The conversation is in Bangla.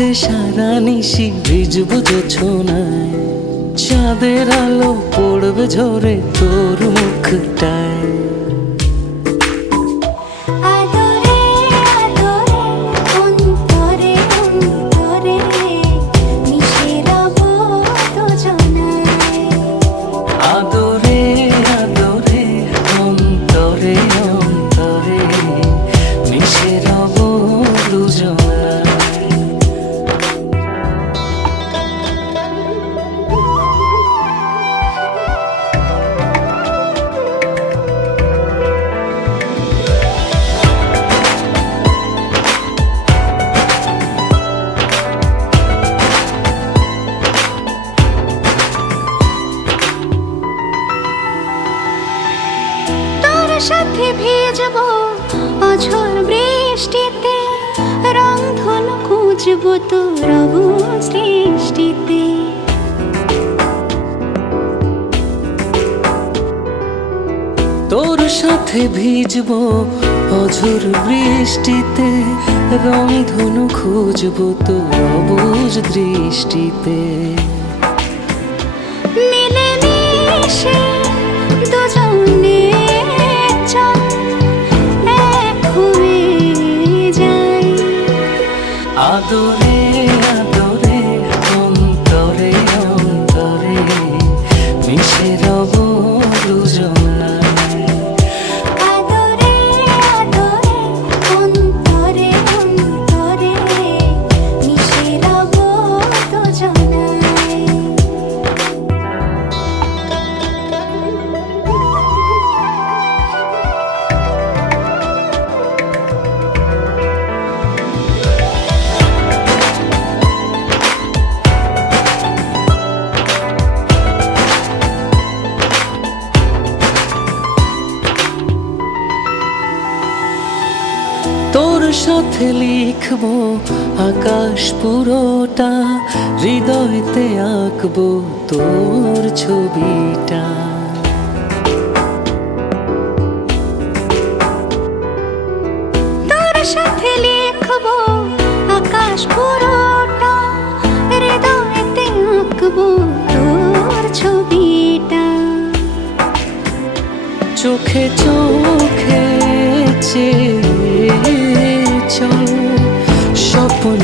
সাথে সারা নিশি ভিজবো জোছনায়, চাঁদের আলো পড়বে ঝরে তোর মুখটায়। সাথে ভিজবো অঝোর বৃষ্টিতে, রংধনু খুঁজবো তোর সৃষ্টিতে। তোর সাথে ভিজবো অঝোর বৃষ্টিতে, রংধনু খুঁজবো তোর অবুঝ দৃষ্টিতে। মিলে মিশে দুজনে আদরে আদরে অন্তরে অন্তরে মিশে রব দুজনায়। আদরে আদরে অন্তরে অন্তরে মিশে রব দুজনায়। তোর সাথে লিখবো আকাশ পুরোটা, হৃদয়তে আঁকবো তোর ছবিটা। তোর সাথে লিখবো আকাশ পুরোটা, হৃদয়তে আঁকবো তোর ছবিটা। চোখে চোখে চেয়ে চল স্বপ্ন